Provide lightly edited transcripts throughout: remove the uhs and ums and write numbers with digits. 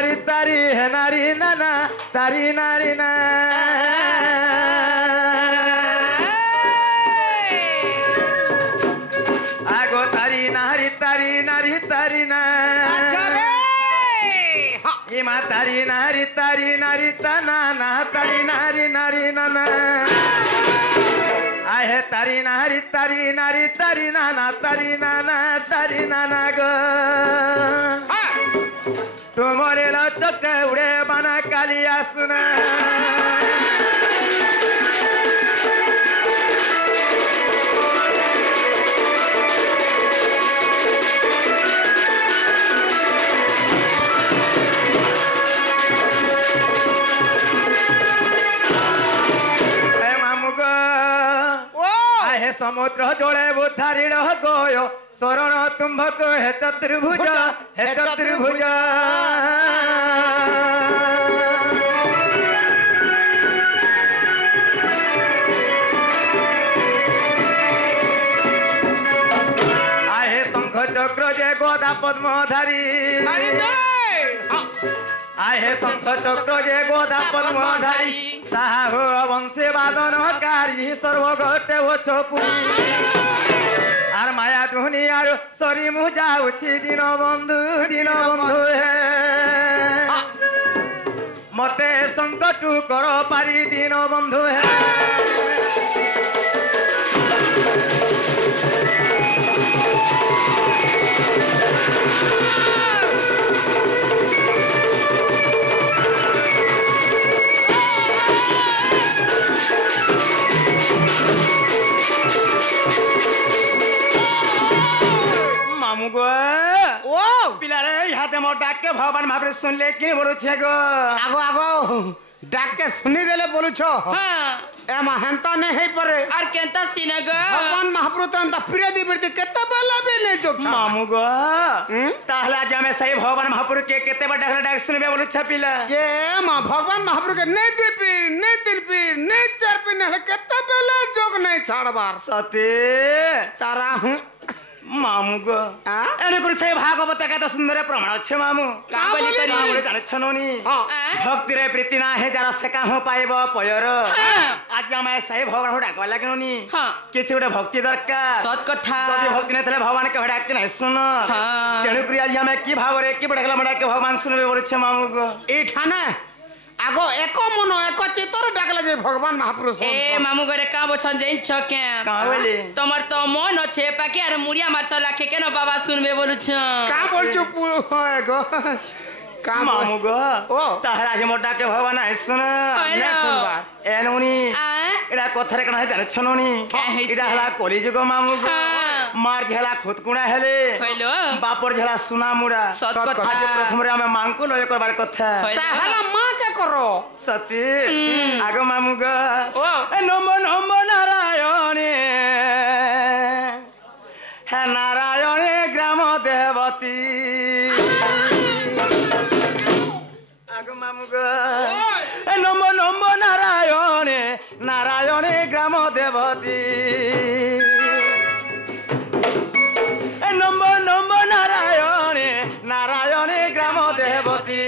नारी तारी है नारी नाना तारी नारी ना आगो तारी नारी तारी ना इमा तारी नारी तना ना तारी नारी नाना आहे तारी नाना तारी नाना गो तुम्हारे लचक उड़े बना कालिया सुना समुद्र जोड़े बुधारी गयो शरण तुम्भक हे चतुर्भुज आहे शंख चक्र जे गदा पद्मधारी आहे शंख चक्र जे गदा पद्मधारी साहा हो वंशे वादनकारी सर्वगते ओ चपुरी आर माया दुनियार सरी मु जाउछि दिन बंधु हे मते संकट कर पारी दिन बंधु हे डाके भगवान महापुर सुनले कि बोलु छे गो आगो आगो डाके सुनी देले बोलु छो हां ए महंता ने हे परे और केंता सीना गो भगवान महापुर त प्रिय दिबरती केते बेला बे ने जोक मामू गो ताहला आज हमें सही भगवान महापुर के केते बड़ा डाक सुनबे बोलु छपिला ये मां भगवान महापुर के नहीं दुई पीर नहीं तीन पीर नहीं चार पीर ने केते बेला जोक नहीं छाड़बार सते तारा हूं मामू गो एने कुछ सही भागवत का तो सुंदर प्रमाण छे मामू का बोली करी बोले जाने छनोनी भक्ति रे प्रीति ना है जरा से का हो पाइबो पयर आज हमें सही भगवान डाकवा लागनोनी किछ गोटे भक्ति दरकार सत कथा जदी भक्ति ने तले भगवान के डाक के नहीं सुन तेनु प्रिय आज हमें की भाव रे की बडकला मडा के भगवान सुनबे बोले छे मामू गो ए ठाने आगो एको मनो एको चित्तर डाकले जे भगवान महापुरुष ए मामू गरे का बछन जइन छके का बोले तमर तो मन छे पाके अरे मुड़िया माछ लाखे के न बाबा सुनबे बोलु छ का बोल छु गो का मामू गो ओ ताहरा जे मोटा के भगवान है सुन ने सुनबा एनुनी एडा कथरे कना जाने छनोनी एडा हला कोली जुगो मामू गो मार झेला खुदकुणा हेले होइलो बापर झेला सुना मुड़ा सत कथा आज प्रथम रे हम मांगको लय करबार कथा ताहला मां के करो सती आगो मामू गो ए नमो नारायणे हे नारायणे ग्राम देवती आगो मामू गो ए नमो नारायणे ग्राम देवती ए नमो नारायणे ग्राम देवती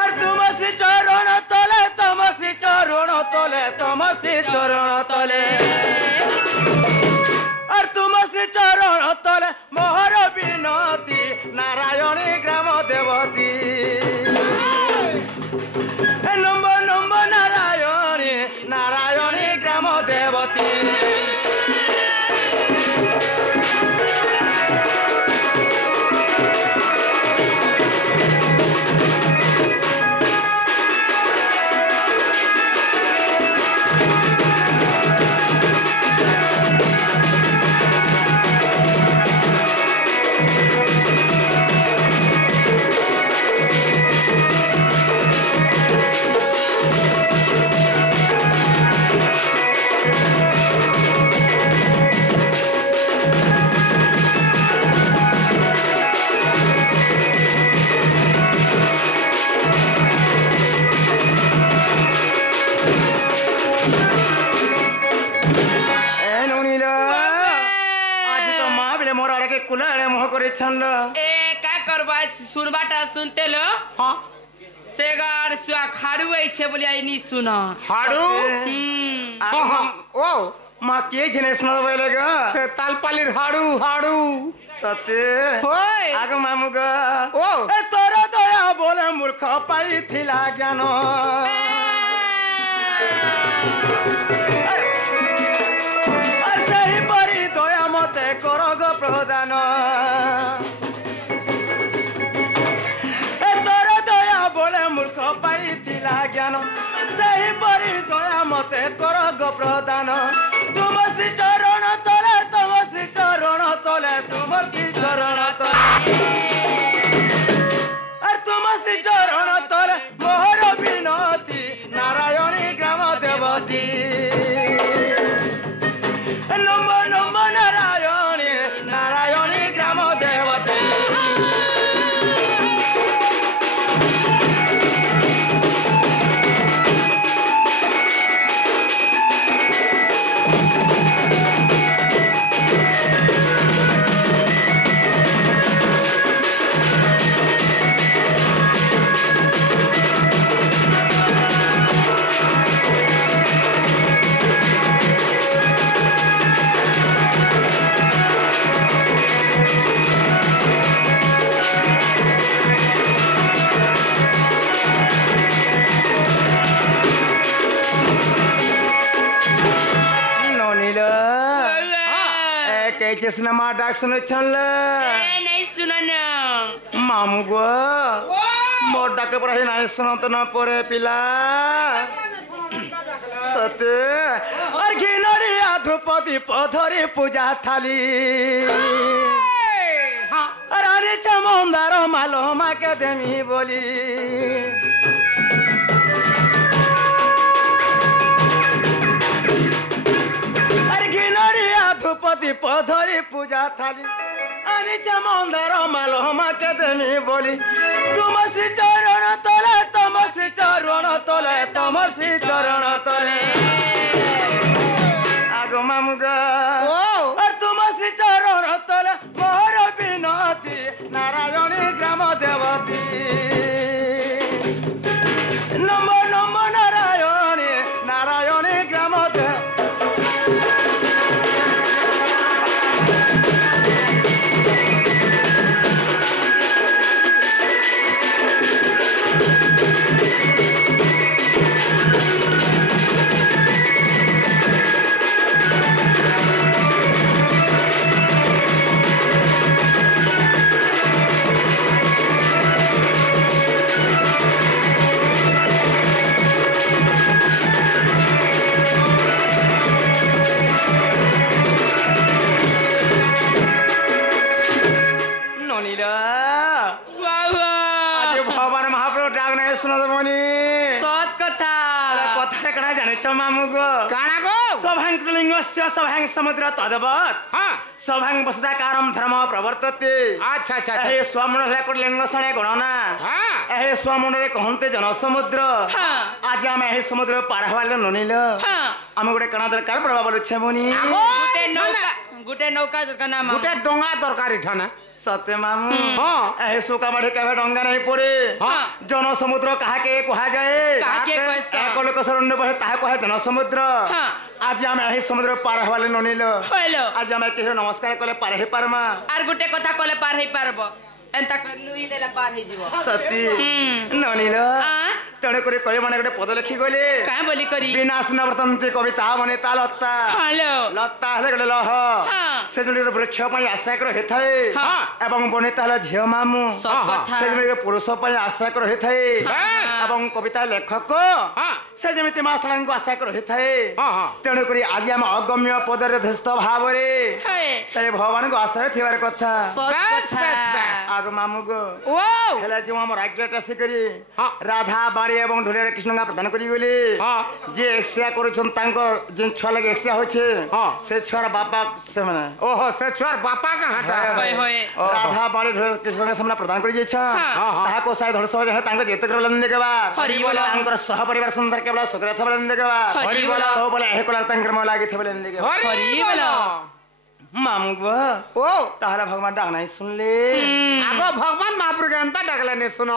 और तुम श्री चरण तले तम श्री चरण तले और तुम श्री चरण तले मोहर विनती नारायणी ग्राम देवती नम्ब नारायणी ग्राम देवती सुनबाटा सुनते लो हाँ से गाड़ सुआ खाड़ू आई छे बोली आई नी सुना हाडू हाँ हाँ ओ माँ के जिनिस नभइलेगा से तालपालिर हाडू हाडू सत्य ओए आगो मामुगा ओ ए तोरा दया बोले मूर्ख पाइथिला ज्ञान सही परी दया मते करग प्रदान ए तोरा दया बोले मूर्ख पाइथिला ज्ञान सही परी दया मते करग प्रदान तुम श्री चरण तले तुम श्री चरण तले तुम श्री चरण तले अरे तुम श्री चरण तले मोहर विनती नारायणी ग्राम देवती नम नम नारायणी नारायणी ग्राम देवती सिनेमा डाक सुन छल नहीं सुनन मामू गो मोर डाक पर ही नहीं सुनत न परे पिला सत्य और घिनरी आधुपति पधरी पूजा थाली रानी चमंदार मालो मा के देमी बोली धुपति पधरी पूजा थाली अनिच मंदार मालो मा के देमी बोली तुम श्री चरण तले तुम श्री चरण तले तुम श्री चरण तले आगो मामुगा और तुम श्री चरण तले मोर विनती नारायणी ग्राम देवती नम नम नारायणी नारायणी ग्राम देवती सभांग समुद्र तदवत हाँ सभांग बसदाकारम धर्म प्रवर्तते अच्छा अच्छा हे स्वमंडल है कोट लिंग सणे गणना हाँ हे स्वमंडल रे कहंते जन समुद्र हाँ आज हम हे समुद्र पार हवाले ननिल हाँ हम गोटे कणा दरकार पड़वा बोले छमोनी गुटे नौका का नाम गुटे डोंगा दरकारी ठाना सत्य मामू हाँ ए सुका बाढ़े केबे डंगा नहीं पड़े हाँ जन समुद्र कहा के कहा जाए काके कहसा एक लोक शरण्य बहे ताहा कहे जन समुद्र हाँ आज हम ए समुद्र पार हवाले ननिल होइलो आज हम के नमस्कार कले पार हे पारमा आर गुटे कथा कले पार हे पारबो एंता नुई देला पार हे जीवो सती ननिल तणे करे कय माने गोटे पद लिखि गले का बोली करी विनाश नवर्तन्ते कविता मने ता लत्ता हेलो लत्ता हेले गले लह हाँ से जने वृक्ष पय आशा कर हेथाए हाँ एवं बने ताला झियो मामू सब कथा से जने पुरुष पय आशा कर हेथाए हाँ। एवं कविता लेखक हाँ से जेमिति मासलांग आशा कर हेथाए हाँ हाँ तणे करे आज हम अगम्य पदरे धस्त भावरे हे से भगवान को आशा थिवार कथा सब बस, कथा बस। आगो मामू गो ओ हेला जो हम राज्यटा से करी हाँ। राधा बाड़ी एवं ढोलिया कृष्ण का प्रदान करी गली हाँ। जे एक्सिया करूछन तांको जे छुआ लगे एक्सिया होछे हाँ। से छुआर बापा से माने ओहो से छुआर बापा का हटा होय होय राधा बाड़ी ढोलिया कृष्ण के सामने प्रदान करी जेछ हाँ। ताहा को साय धड़ सहज है तांको जेते कर बलन देके बा हरि बोल। तांकर सह परिवार संसार के बला सुग्रथ बलन देके बा हरि बोल। सब बोले हे कोला तांकर म लागे थे बलन देके हरि हरि बोलो बोलो। मामू गो ओ तारा भगवान डाक नहीं सुन ले आगो भगवान महाप्रभु के अंता डाकला ने सुनो